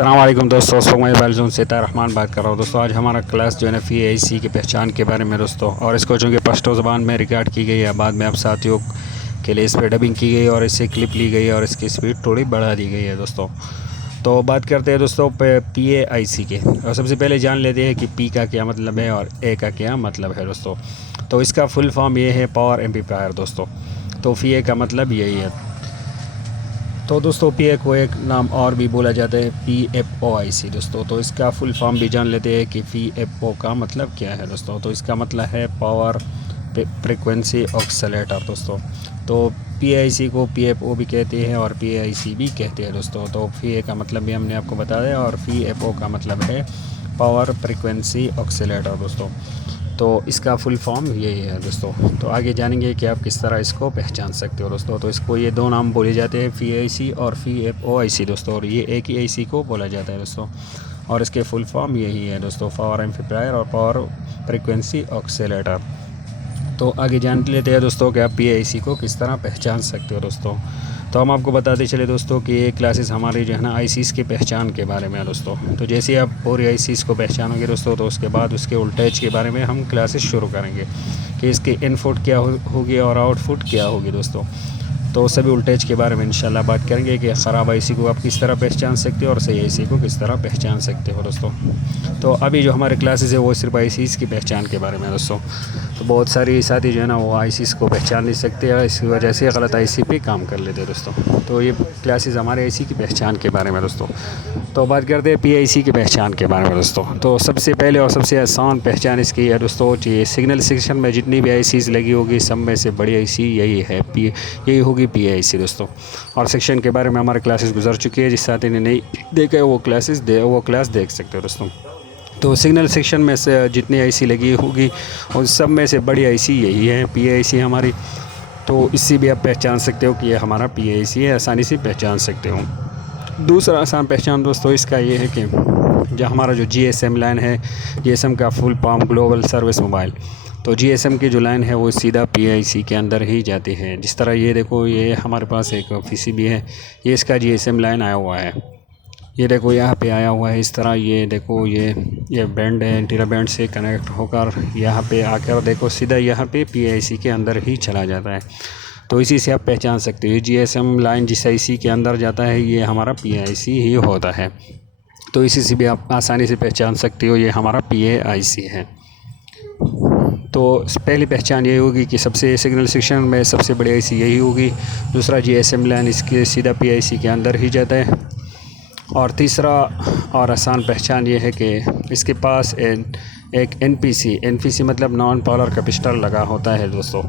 अस्सलाम वालेकुम दोस्तों, मैं बैलजोन से रहमान बात कर रहा हूँ। दोस्तों आज हमारा क्लास जो है ना FEAC की पहचान के बारे में दोस्तों, और इसको चूँकि पश्तो ज़बान में रिकॉर्ड की गई है, बाद में आप साथियों के लिए इस पर डबिंग की गई और इससे क्लिप ली गई और इसकी स्पीड थोड़ी बढ़ा दी गई है दोस्तों। तो बात करते हैं दोस्तों PAIC के, और सबसे पहले जान लेते हैं कि P का क्या मतलब है और A का क्या मतलब है दोस्तों। तो इसका फुल फॉर्म ये है पावर एम्पलीफायर दोस्तों। तो FEA का मतलब यही है। तो दोस्तों PA को एक नाम और भी बोला जाता है PFOIC दोस्तों। तो इसका फुल फॉर्म भी जान लेते हैं कि PFO का मतलब क्या है दोस्तों। तो इसका मतलब है पावर फ्रिक्वेंसी ऑक्सीलेटर दोस्तों। तो PIC को PFO भी कहते हैं और PAIC भी कहते हैं दोस्तों। तो FEA का मतलब भी हमने आपको बता दिया, और PFO का मतलब है पावर फ्रिक्वेंसी ऑक्सीलेटर दोस्तों। तो इसका फुल फॉर्म यही है दोस्तों। तो आगे जानेंगे कि आप किस तरह इसको पहचान सकते हो दोस्तों। तो इसको ये दो नाम बोले जाते हैं, PAIC और PFOIC दोस्तों, और ये एक ही IC को बोला जाता है दोस्तों। और इसके फुल फॉर्म यही है दोस्तों, पावर एम्पलीफायर और पावर फ्रिक्वेंसी ऑक्सीलेटर। तो आगे जान लेते हैं दोस्तों कि आप PAIC को किस तरह पहचान सकते हो दोस्तों। तो हम आपको बताते चले दोस्तों कि ये क्लासेस हमारी जो है ना ICs की पहचान के बारे में है दोस्तों। तो जैसे आप पूरी ICs को पहचानोगे दोस्तों, तो उसके बाद उसके वोल्टेज के बारे में हम क्लासेस शुरू करेंगे कि इसके इनपुट क्या होगी और आउटपुट क्या होगी दोस्तों। तो सभी वोल्टेज के बारे में इंशाल्लाह बात करेंगे कि ख़राब IC को आप किस तरह पहचान सकते हो और सही IC को किस तरह पहचान सकते हो दोस्तों। तो अभी जो हमारे क्लासेस है वो सिर्फ ICs की पहचान के बारे में दोस्तों। तो बहुत सारी साथी जो है ना वो ICs को पहचान नहीं सकते हैं, इसकी वजह से गलत IC पे काम कर लेते हैं दोस्तों। तो ये क्लासेस हमारे IC की पहचान के बारे में दोस्तों। तो बात करते हैं PIC की पहचान के बारे में दोस्तों। तो सबसे पहले और सबसे आसान पहचान इसकी है दोस्तों कि सिग्नल सेक्शन में जितनी भी ICs लगी होगी सब में से बड़ी IC यही है, यही होगी PIC दोस्तों। और सेक्शन के बारे में हमारे क्लासेस गुजर चुकी है, जिस साथी ने नहीं देखा है वो क्लास देख सकते हो दोस्तों। तो सिग्नल सेक्शन में से जितनी IC लगी होगी उन सब में से बड़ी IC यही है, PIC हमारी। तो इससे भी आप पहचान सकते हो कि ये हमारा PIC है, आसानी से पहचान सकते हो। दूसरा आसान पहचान दोस्तों इसका ये है कि जो हमारा जो GSM लाइन है, GSM का full form global service mobile. तो GSM की जो लाइन है वो सीधा PIC के अंदर ही जाती है। जिस तरह ये देखो, ये हमारे पास एक PCB है, ये इसका GSM लाइन आया हुआ है, ये देखो यहाँ पे आया हुआ है इस तरह। ये देखो ये बैंड है, एंटीना बैंड से कनेक्ट होकर यहाँ पे आकर देखो सीधा यहाँ पे PIC के अंदर ही चला जाता है। तो इसी से आप पहचान सकते हो, ये GSM लाइन जिस IC के अंदर जाता है ये हमारा PIC ही होता है। तो इसी से भी आप आसानी से पहचान सकते हो ये हमारा PAIC है। तो पहली पहचान ये होगी कि सबसे सिग्नल सेक्शन में सबसे बड़ी IC यही होगी। दूसरा GSM लाइन इसके सीधा PIC के अंदर ही जाता है। और तीसरा और आसान पहचान ये है कि इसके पास एक NPC मतलब नॉन पोलर कैपेसिटर लगा होता है दोस्तों।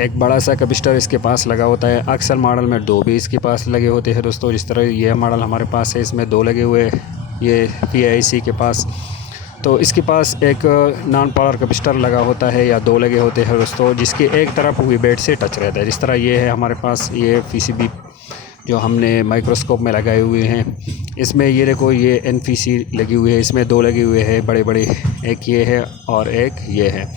एक बड़ा सा कैपेसिटर इसके पास लगा होता है। अक्सर मॉडल में दो भी इसके पास लगे होते हैं दोस्तों। जिस तरह यह मॉडल हमारे पास है, इसमें दो लगे हुए ये PIC के पास। तो इसके पास एक नॉन पोलर कैपेसिटर लगा होता है या दो लगे होते हैं दोस्तों, जिसके एक तरफ हुई बेड से टच रहता है। जिस तरह ये है हमारे पास ये PCB जो हमने माइक्रोस्कोप में लगाए हुए हैं, इसमें ये देखो ये NPC लगी हुई है, इसमें दो लगे हुए हैं बड़े बड़े, एक ये है और एक ये है।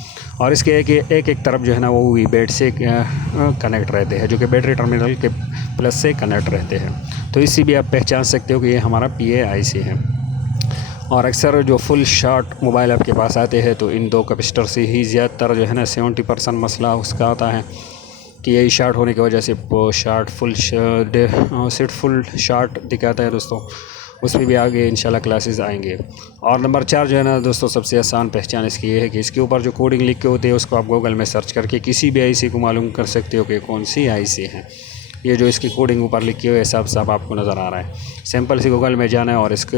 और इसके एक तरफ जो है ना वो वी बेड से कनेक्ट रहते हैं, जो कि बैटरी टर्मिनल के प्लस से कनेक्ट रहते हैं। तो इससे भी आप पहचान सकते हो कि ये हमारा PAIC है। और अक्सर जो फुल शॉर्ट मोबाइल आपके पास आते हैं तो इन दो कैपेसिटर से ही ज़्यादातर जो है ना 70% मसला उसका आता है कि यही शार्ट होने की वजह से फुल शार्ट दिखाता है दोस्तों। उस पर भी आगे इंशाल्लाह क्लासेस आएंगे। और नंबर 4 जो है ना दोस्तों, सबसे आसान पहचान इसकी ये है कि इसके ऊपर जो कोडिंग लिख के होती है उसको आप गूगल में सर्च करके किसी भी IC को मालूम कर सकते हो कि कौन सी IC है। ये जो इसकी कोडिंग ऊपर लिखी हुई है साफ आपको नज़र आ रहा है। सिंपल से गूगल में जाना है और इसको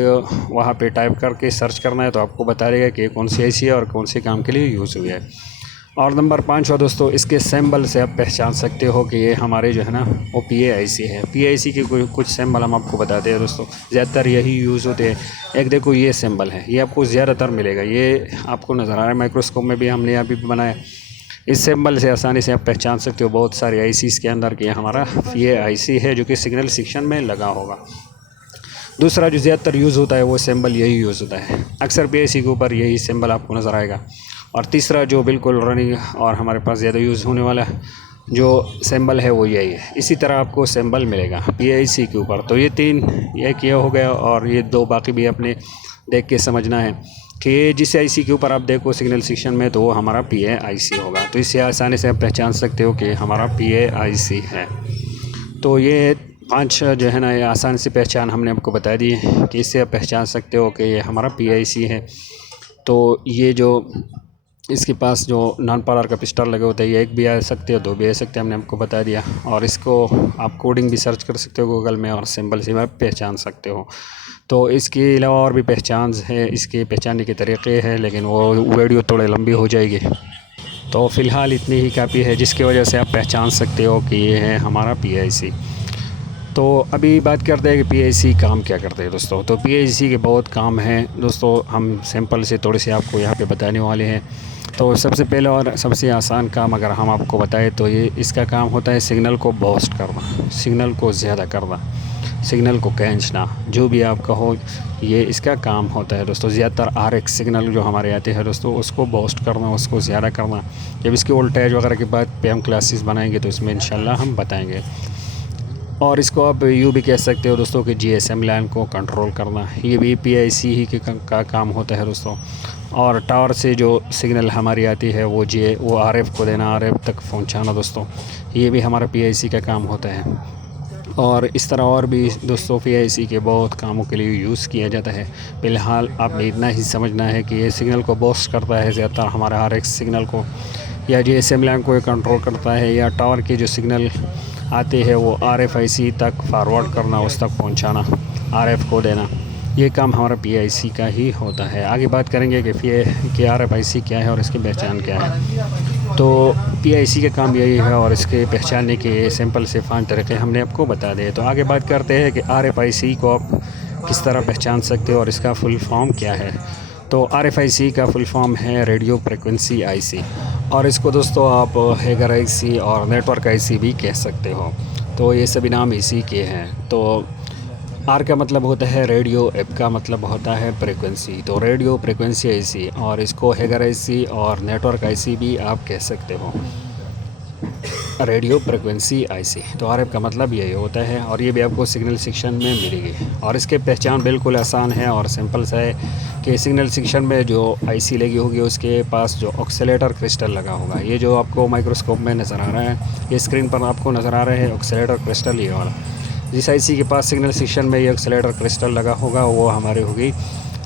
वहाँ पे टाइप करके सर्च करना है, तो आपको बता देगा कि कौन सी IC है और कौन से काम के लिए यूज़ हुई है। और नंबर 5 हो दोस्तों, इसके सिंबल से आप पहचान सकते हो कि ये हमारे जो है ना वो PAIC है। PAIC के कुछ सिंबल हम आपको बताते हैं दोस्तों, ज़्यादातर यही यूज़ होते हैं। एक देखो ये सिंबल है, ये आपको ज़्यादातर मिलेगा, ये आपको नज़र आ रहा है, माइक्रोस्कोप में भी हमने यहाँ भी बनाया। इस सिंबल से आसानी से आप पहचान सकते हो बहुत सारे ICs के अंदर कि हमारा PAIC है, जो कि सिग्नल सेक्शन में लगा होगा। दूसरा जो ज़्यादातर यूज़ होता है वो सिंबल यही यूज़ होता है, अक्सर PAIC के ऊपर यही सिंबल आपको नज़र आएगा। और तीसरा जो बिल्कुल रनिंग और हमारे पास ज़्यादा यूज़ होने वाला जो सिंबल है वो यही है। इसी तरह आपको सिंबल मिलेगा PIC के ऊपर। तो ये 3 एक ये हो गया और ये 2 बाकी भी अपने देख के समझना है कि जिस IC के ऊपर आप देखो सिग्नल सेक्शन में तो वो हमारा PIC होगा। तो इससे आसानी से आप पहचान सकते हो कि हमारा PIC है। तो ये 5 जो है ना ये आसान सी पहचान हमने आपको बता दी है कि इससे आप पहचान सकते हो कि ये हमारा PIC है। तो ये जो इसके पास जो नॉन पावर का पिस्टल लगे होते हैं, ये एक भी आ सकते हो, 2 भी आ सकते हैं, हमने आपको बता दिया। और इसको आप कोडिंग भी सर्च कर सकते हो गूगल में और सिंबल से आप पहचान सकते हो। तो इसके अलावा और भी पहचान है, इसके पहचानने के तरीक़े हैं, लेकिन वो वीडियो थोड़ी लंबी हो जाएगी। तो फ़िलहाल इतनी ही काफ़ी है जिसकी वजह से आप पहचान सकते हो कि ये है हमारा PIC। तो अभी बात करते हैं कि PIC काम क्या करते हैं दोस्तों। तो PIC के बहुत काम हैं दोस्तों, हम सिंपल से थोड़े से आपको यहाँ पे बताने वाले हैं। तो सबसे पहले और सबसे आसान काम अगर हम आपको बताएं तो ये इसका काम होता है सिग्नल को बूस्ट करना, सिग्नल को ज़्यादा करना, सिग्नल को खींचना, जो भी आप कहो ये इसका काम होता है दोस्तों। ज़्यादातर RX सिग्नल जो हमारे आते हैं दोस्तों उसको बूस्ट करना, उसको ज़्यादा करना। जब इसके वोल्टेज वगैरह के बाद पे हम क्लासेस बनाएंगे तो इसमें इंशाल्लाह हम बताएंगे। और इसको आप यूँ भी कह सकते हो दोस्तों कि GSM लाइन को कंट्रोल करना, ये भी PIC ही का काम होता है दोस्तों। और टावर से जो सिग्नल हमारी आती है वो RF को देना, RF तक पहुंचाना दोस्तों, ये भी हमारा PIC का काम होता है। और इस तरह और भी दोस्तों PIC के बहुत कामों के लिए यूज़ किया जाता है। फ़िलहाल आप इतना ही समझना है कि ये सिग्नल को बूस्ट करता है ज़्यादातर हमारे RX सिग्नल को, या GSM लाइन को कंट्रोल करता है, या टावर के जो सिग्नल आते हैं वो RFIC तक फॉरवर्ड करना, उस तक पहुंचाना, RF को देना, ये काम हमारा PIC का ही होता है। आगे बात करेंगे कि RFIC क्या है और इसकी पहचान क्या है। तो PIC का काम यही है और इसके पहचानने के सिंपल से 5 तरीक़े हमने आपको बता दिए। तो आगे बात करते हैं कि RFIC को आप किस तरह पहचान सकते हो और इसका फुल फॉर्म क्या है। तो RFIC का फुल फॉर्म है रेडियो फ्रिक्वेंसी IC, और इसको दोस्तों आप हैगर IC और नेटवर्क IC भी कह सकते हो। तो ये सभी नाम इसी के हैं। तो R का मतलब होता है रेडियो, F का मतलब होता है फ्रिक्वेंसी, तो रेडियो फ्रिक्वेंसी IC, और इसको हैगर IC और नेटवर्क IC भी आप कह सकते हो, रेडियो फ्रिक्वेंसी IC। तो RF का मतलब यही होता है और ये भी आपको सिग्नल सेक्शन में मिलेगी। और इसके पहचान बिल्कुल आसान है और सिंपल सा है कि सिग्नल सेक्शन में जो IC लगी होगी उसके पास जो ऑक्सीलेटर क्रिस्टल लगा होगा, ये जो आपको माइक्रोस्कोप में नज़र आ रहा है, ये स्क्रीन पर आपको नज़र आ रहा है ऑक्सीलेटर क्रिस्टल ये वाला। जिस IC के पास सिग्नल सेक्शन में ये ऑक्सीलेटर क्रिस्टल लगा होगा वो हमारी होगी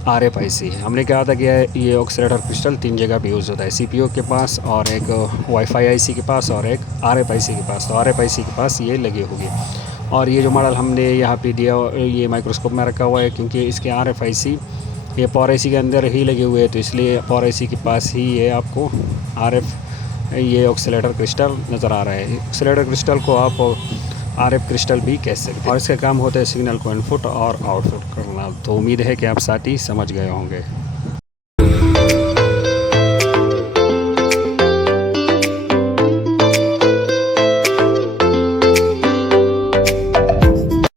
RFIC। हमने कहा था कि ये ऑक्सीलेटर क्रिस्टल 3 जगह पे यूज़ होता है, CPU के पास और एक वाईफाई IC के पास और एक RFIC के पास। तो RFIC के पास ये लगी होगी। और ये जो मॉडल हमने यहाँ पे दिया ये माइक्रोस्कोप में रखा हुआ है क्योंकि इसके RFIC ये पावर IC के अंदर ही लगे हुए हैं, तो इसलिए पावर IC के पास ही ये आपको ये ऑक्सीलेटर क्रिस्टल नज़र आ रहा है। ऑक्सीलेटर क्रिस्टल को आप RF क्रिस्टल भी कह सकते हैं और इसका काम होता है सिग्नल को इनपुट और आउटपुट करना। तो उम्मीद है कि आप साथ ही समझ गए होंगे।